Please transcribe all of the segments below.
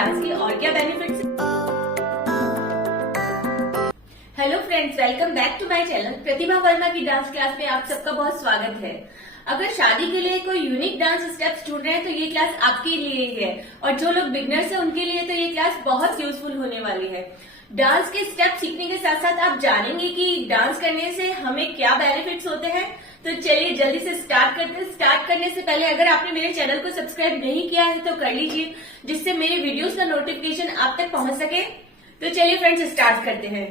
Dance के और क्या benefits. Hello friends, welcome back to my channel Pratibha Verma की डांस क्लास में आप सबका बहुत स्वागत है। अगर शादी के लिए कोई यूनिक डांस स्टेप्स ढूंढ रहे हैं तो ये क्लास आपके लिए ही है, और जो लोग बिगनर्स हैं उनके लिए तो ये क्लास बहुत यूजफुल होने वाली है। डांस के स्टेप सीखने के साथ साथ आप जानेंगे कि डांस करने से हमें क्या बेनिफिट्स होते हैं। तो चलिए जल्दी से स्टार्ट करते हैं। स्टार्ट करने से पहले अगर आपने मेरे चैनल को सब्सक्राइब नहीं किया है तो कर लीजिए, जिससे मेरे वीडियोस का नोटिफिकेशन आप तक पहुंच सके। तो चलिए फ्रेंड्स स्टार्ट करते हैं।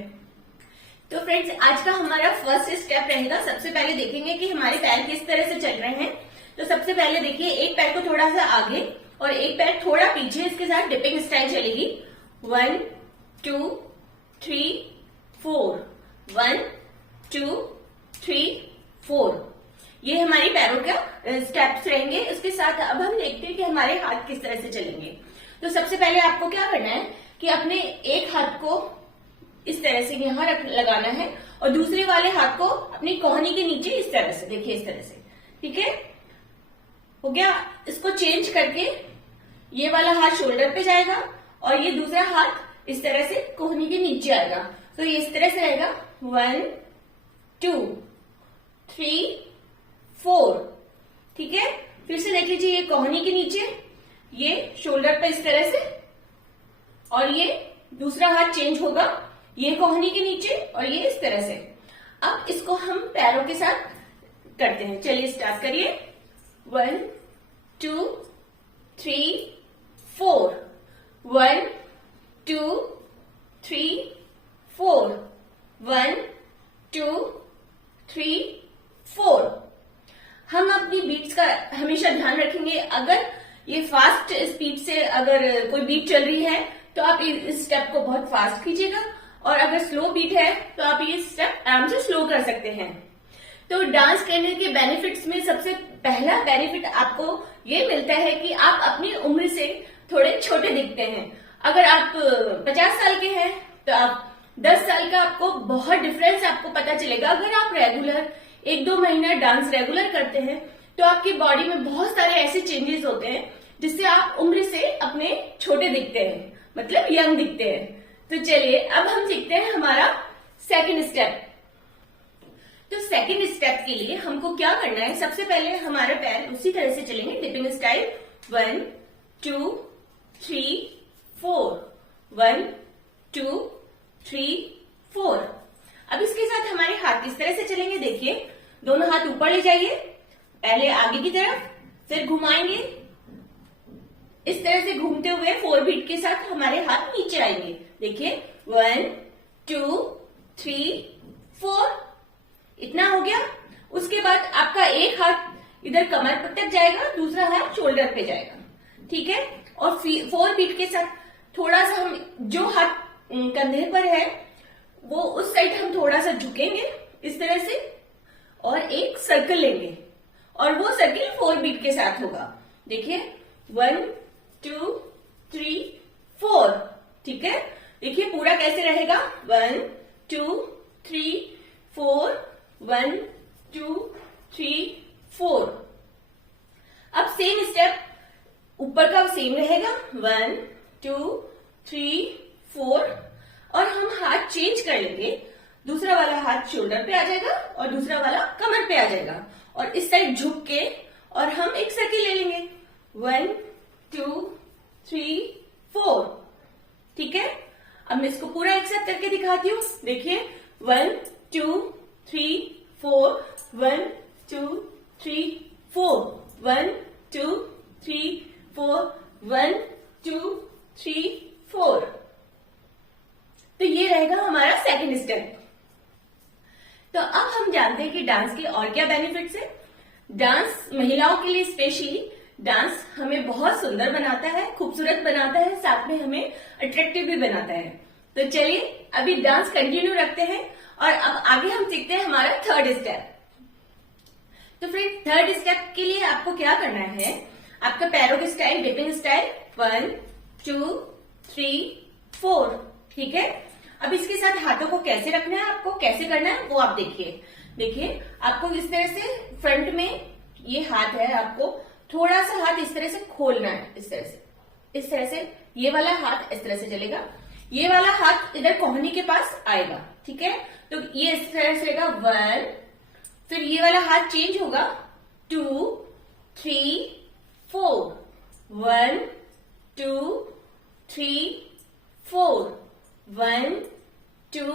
तो फ्रेंड्स आज का हमारा फर्स्ट स्टेप रहेगा। सबसे पहले देखेंगे कि हमारे पैर किस तरह से चल रहे हैं। तो सबसे पहले देखिए, एक पैर को थोड़ा सा आगे और एक पैर थोड़ा पीछे, इसके साथ डिपिंग स्टाइल चलेगी। 1 2 3 4, 1 2 3 4। ये हमारी पैरों का स्टेप्स रहेंगे। इसके साथ अब हम देखते हैं कि हमारे हाथ किस तरह से चलेंगे। तो सबसे पहले आपको क्या करना है कि अपने एक हाथ को इस तरह से यहाँ लगाना है और दूसरे वाले हाथ को अपनी कोहनी के नीचे इस तरह से, देखिए इस तरह से, ठीक है, हो गया। इसको चेंज करके ये वाला हाथ शोल्डर पे जाएगा और ये दूसरा हाथ इस तरह से कोहनी के नीचे आएगा। तो ये इस तरह से रहेगा 1 2 3 4, ठीक है। फिर से देख लीजिए, ये कोहनी के नीचे, ये शोल्डर पे इस तरह से, और ये दूसरा हाथ चेंज होगा, ये कोहनी के नीचे और ये इस तरह से। अब इसको हम पैरों के साथ करते हैं। चलिए स्टार्ट करिए। 1 2 3 4, 1 2 3 4, 1 2 3 4। हम अपनी बीट्स का हमेशा ध्यान रखेंगे। अगर ये फास्ट स्पीड से अगर कोई बीट चल रही है तो आप इस स्टेप को बहुत फास्ट कीजिएगा, और अगर स्लो बीट है तो आप ये स्टेप आराम से स्लो कर सकते हैं। तो डांस करने के बेनिफिट्स में सबसे पहला बेनिफिट आपको ये मिलता है कि आप अपनी उम्र से थोड़े छोटे दिखते हैं। अगर आप 50 साल के हैं तो आप 10 साल का आपको बहुत डिफरेंस आपको पता चलेगा। अगर आप रेगुलर 1-2 महीना डांस रेगुलर करते हैं तो आपकी बॉडी में बहुत सारे ऐसे चेंजेस होते हैं जिससे आप उम्र से अपने छोटे दिखते हैं, मतलब यंग दिखते हैं। तो चलिए अब हम सीखते हैं हमारा सेकंड स्टेप। तो सेकंड स्टेप के लिए हमको क्या करना है, सबसे पहले हमारे पैर उसी तरह से चलेंगे, डिपिंग स्टाइल। 1 2 3 4, 1 2 3 4। अब इसके साथ हमारे हाथ किस तरह से चलेंगे, देखिए दोनों हाथ ऊपर ले जाइए, पहले आगे की तरफ, फिर घुमाएंगे। इस तरह से घूमते हुए 4 बीट के साथ हमारे हाथ नीचे आएंगे। देखिए 1 2 3 4, इतना हो गया। उसके बाद आपका एक हाथ इधर कमर पर तक जाएगा, दूसरा हाथ शोल्डर पे जाएगा, ठीक है। और 4 बीट के साथ थोड़ा सा हम जो हाथ कंधे पर है वो उस साइड हम थोड़ा सा झुकेंगे इस तरह से, और एक सर्कल लेंगे, और वो सर्कल 4 बीट के साथ होगा। देखिए 1 2 3 4, ठीक है। देखिए पूरा कैसे रहेगा, 1 2 3 4, 1 2 3 4। अब सेम स्टेप ऊपर का सेम रहेगा, 1 2 3 4, और हम हाथ चेंज कर लेंगे। दूसरा वाला हाथ शोल्डर पे आ जाएगा और दूसरा वाला कमर पे आ जाएगा, और इस साइड झुक के और हम एक सर्किल ले लेंगे, 1 2 3 4, ठीक है। अब मैं इसको पूरा एक साथ करके दिखाती हूँ। देखिए 1 2 3 4, 1 2 3 4, 1 2 3 4, 1 2 3 4। तो ये रहेगा हमारा सेकंड स्टेप। तो अब हम जानते हैं कि डांस के और क्या बेनिफिट्स है। डांस महिलाओं के लिए स्पेशली डांस हमें बहुत सुंदर बनाता है, खूबसूरत बनाता है, साथ में हमें अट्रैक्टिव भी बनाता है। तो चलिए अभी डांस कंटिन्यू रखते हैं और अब आगे हम सीखते हैं हमारा थर्ड स्टेप। तो फ्रेंड थर्ड स्टेप के लिए आपको क्या करना है, आपका पैरों की स्टाइल डिपिंग स्टाइल 1 2 3 4, ठीक है। अब इसके साथ हाथों को कैसे रखना है, आपको कैसे करना है वो आप देखिए। देखिए आपको इस तरह से फ्रंट में ये हाथ है, आपको थोड़ा सा हाथ इस तरह से खोलना है, इस तरह से, इस तरह से, ये वाला हाथ इस तरह से चलेगा, ये वाला हाथ इधर कोहनी के पास आएगा, ठीक है। तो ये इस तरह से रहेगा 1, फिर ये वाला हाथ चेंज होगा 2 3 4, 1 2 3 4, 1 2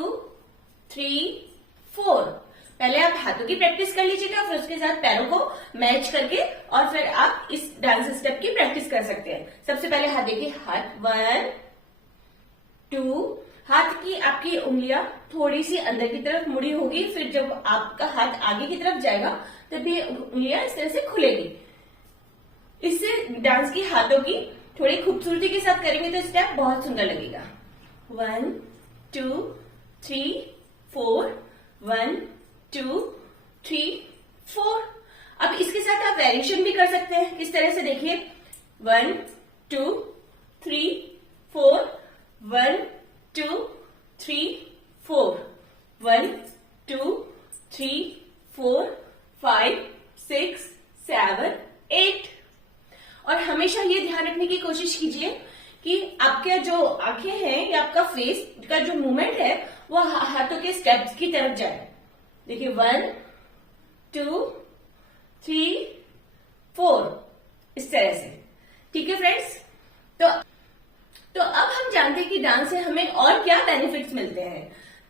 3 4। पहले आप हाथों की प्रैक्टिस कर लीजिएगा, फिर उसके साथ पैरों को मैच करके और फिर आप इस डांस स्टेप की प्रैक्टिस कर सकते हैं। सबसे पहले हाथ देखिए, हाथ 1 2, हाथ की आपकी उंगलियां थोड़ी सी अंदर की तरफ मुड़ी होगी, फिर जब आपका हाथ आगे की तरफ जाएगा तब ये उंगलियां इस तरह से खुलेगी। इससे डांस की हाथों की थोड़ी खूबसूरती के साथ करेंगे तो स्टेप बहुत सुंदर लगेगा। 1 2 3 4, 1 2 3 4। अब इसके साथ आप वेरिएशन भी कर सकते हैं, इस तरह से देखिए 1 2 3 4, 1 2 3 4, 1 2 3 4 5 6 7 8। और हमेशा ये ध्यान रखने की कोशिश कीजिए कि आपके जो आंखें हैं या आपका फेस का जो मूवमेंट है वो हाथों के स्टेप्स की तरफ जाए। देखिए 1 2 3 4, इस तरह से, ठीक है फ्रेंड्स। तो अब हम जानते हैं कि डांस से हमें और क्या बेनिफिट्स मिलते हैं।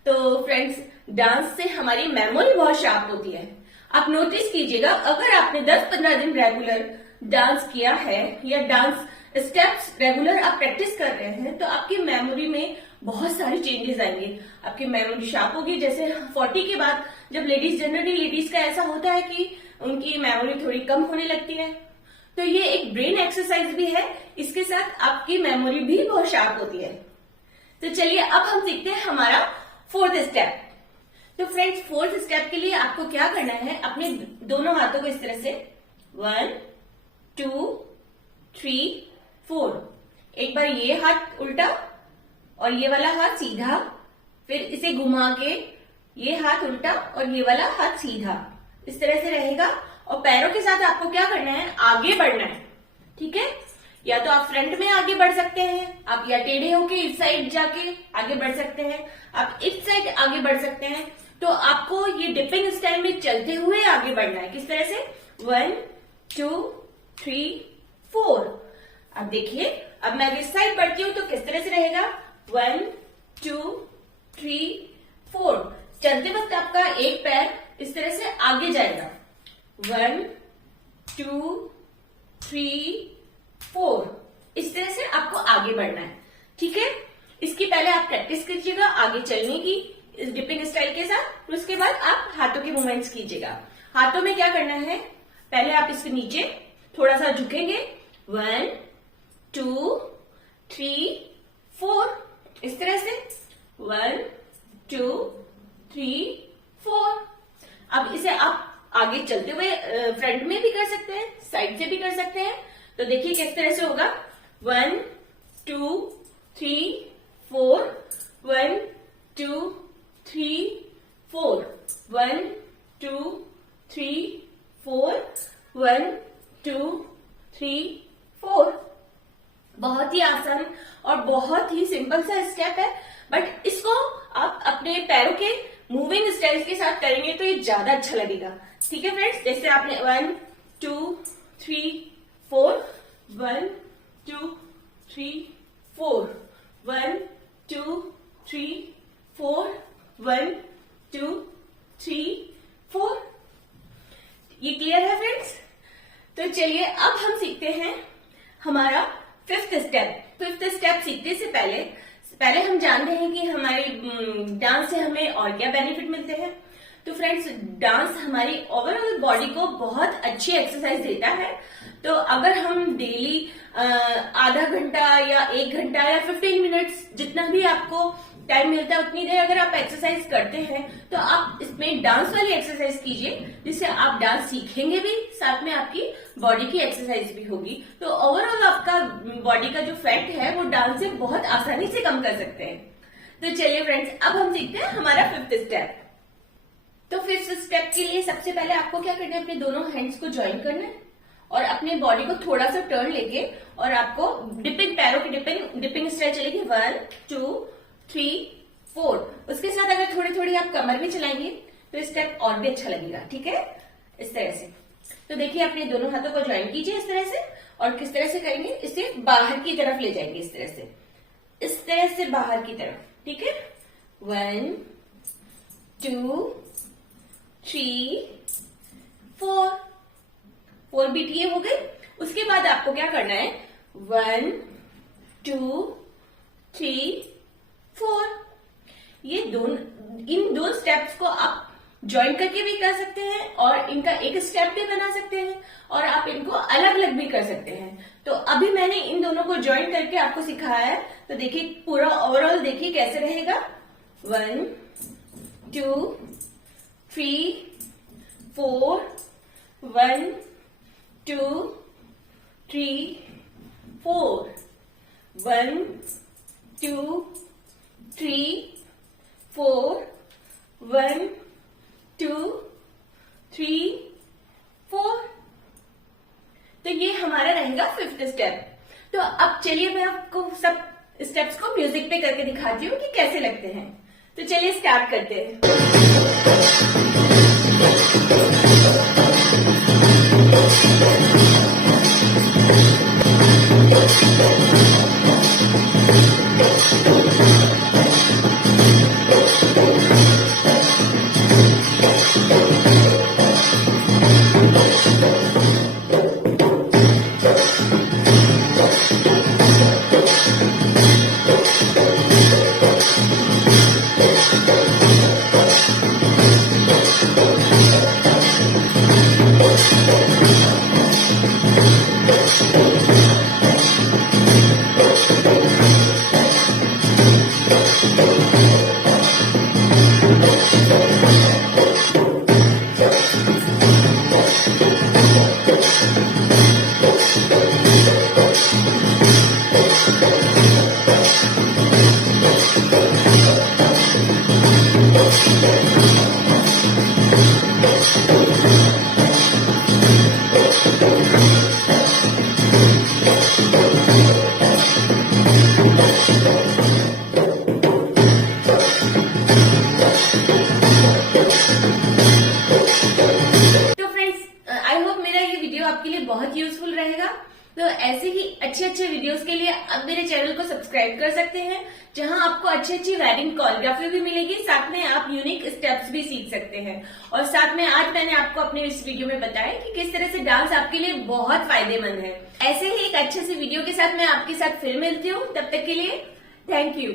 तो फ्रेंड्स, डांस से हमारी मेमोरी बहुत शार्प होती है। आप नोटिस कीजिएगा, अगर आपने 10-15 दिन रेगुलर डांस किया है या डांस स्टेप्स रेगुलर आप प्रैक्टिस कर रहे हैं तो आपकी मेमोरी में बहुत सारे चेंजेस आएंगे। आपकी मेमोरी शार्प होगी। जैसे 40 के बाद जब जनरली लेडीज का ऐसा होता है कि उनकी मेमोरी थोड़ी कम होने लगती है, तो ये एक ब्रेन एक्सरसाइज भी है, इसके साथ आपकी मेमोरी भी बहुत शार्प होती है। तो चलिए अब हम सीखते हैं हमारा 4th स्टेप। तो फ्रेंड्स, 4th स्टेप के लिए आपको क्या करना है, अपने दोनों हाथों को इस तरह से 1 2 3 4, एक बार ये हाथ उल्टा और ये वाला हाथ सीधा, फिर इसे घुमा के ये हाथ उल्टा और ये वाला हाथ सीधा, इस तरह से रहेगा। और पैरों के साथ आपको क्या करना है, आगे बढ़ना है, ठीक है। या तो आप फ्रंट में आगे बढ़ सकते हैं, आप या टेढ़े होके इस साइड जाके आगे बढ़ सकते हैं, आप इस साइड आगे बढ़ सकते हैं। तो आपको ये डिपिंग स्टाइल में चलते हुए आगे बढ़ना है। किस तरह से, 1 2 3 4। अब देखिए, अब मैं इस साइड बढ़ती हूं तो किस तरह से रहेगा, 1 2 3 4। चलते वक्त आपका एक पैर इस तरह से आगे जाएगा, 1 2 3 4, इस तरह से आपको आगे बढ़ना है, ठीक है। इसकी पहले आप प्रैक्टिस कीजिएगा आगे चलने की इस डिपिंग स्टाइल के साथ, फिर उसके बाद आप हाथों के मूवमेंट्स कीजिएगा। हाथों में क्या करना है, पहले आप इसके नीचे थोड़ा सा झुकेंगे, 1 2 3 4, इस तरह से 1 2 3 4। अब इसे आप आगे चलते हुए फ्रंट में भी कर सकते हैं, साइड से भी कर सकते हैं। तो देखिए किस तरह से होगा, 1 2 3 4, 1 2 3 4, 1 2 3 4, 1 2 3 4। बहुत ही आसान और बहुत ही सिंपल सा स्टेप है, बट इसको आप अपने पैरों के मूविंग स्टाइल्स के साथ करेंगे तो ये ज्यादा अच्छा लगेगा, ठीक है फ्रेंड्स। जैसे आपने 1 2 3 4, 1 2 3 4, 1 2 3 4, 1 2 3 4। ये क्लियर है फ्रेंड्स। तो चलिए अब हम सीखते हैं हमारा 5th स्टेप। 5th स्टेप सीखने से पहले हम जानते हैं कि हमारे डांस से हमें और क्या बेनिफिट मिलते हैं। तो फ्रेंड्स, डांस हमारी ओवरऑल बॉडी को बहुत अच्छी एक्सरसाइज देता है। तो अगर हम डेली आधा घंटा या 1 घंटा या 15 मिनट्स जितना भी आपको टाइम मिलता है उतनी देर अगर आप एक्सरसाइज करते हैं तो आप इसमें डांस वाली एक्सरसाइज कीजिए, जिससे आप डांस सीखेंगे भी, साथ में आपकी बॉडी की एक्सरसाइज भी होगी। तो ओवरऑल आपका बॉडी का जो फैट है वो डांस से बहुत आसानी से कम कर सकते हैं। तो चलिए फ्रेंड्स, अब हम सीखते हैं हमारा 5th स्टेप। तो 5th स्टेप के लिए सबसे पहले आपको क्या करना है, अपने दोनों हैंड्स को ज्वाइन करना है और अपने बॉडी को थोड़ा सा टर्न लेके और आपको डिपिंग, पैरों की डिपिंग स्ट्रेच चलेगी 1 2 3 4। उसके साथ अगर थोड़ी थोड़ी आप कमर भी चलाएंगे तो स्टेप और भी अच्छा लगेगा। ठीक है, इस तरह से। तो देखिए अपने दोनों हाथों को ज्वाइन कीजिए इस तरह से, और किस तरह से करेंगे, इसे बाहर की तरफ ले जाएंगे इस तरह से बाहर की तरफ। ठीक है, 1 2 3 4 4 बीट ये हो गई। उसके बाद आपको क्या करना है, 1 2 3 4। ये इन दो स्टेप्स को आप ज्वाइन करके भी कर सकते हैं और इनका एक स्टेप भी बना सकते हैं, और आप इनको अलग अलग भी कर सकते हैं। तो अभी मैंने इन दोनों को ज्वाइन करके आपको सिखाया है, तो देखिए पूरा ओवरऑल देखिए कैसे रहेगा। 1 2 3 4 1 2 3 4 1 2 3 4 1 2 3 4। तो ये हमारा रहेगा 5th स्टेप। तो अब चलिए मैं आपको सब स्टेप्स को म्यूजिक पे करके दिखाती हूँ कि कैसे लगते हैं। तो चलिए स्टार्ट करते हैं। आपके लिए बहुत यूजफुल रहेगा। तो ऐसे ही अच्छे अच्छे वीडियोस के लिए आप मेरे चैनल को सब्सक्राइब कर सकते हैं, जहां आपको अच्छी अच्छी वेडिंग कोरियोग्राफी भी मिलेगी, साथ में आप यूनिक स्टेप्स भी सीख सकते हैं। और साथ में आज मैंने आपको अपने इस वीडियो में बताया कि किस तरह से डांस आपके लिए बहुत फायदेमंद है। ऐसे ही एक अच्छे से वीडियो के साथ मैं आपके साथ फिर मिलती हूँ। तब तक के लिए थैंक यू।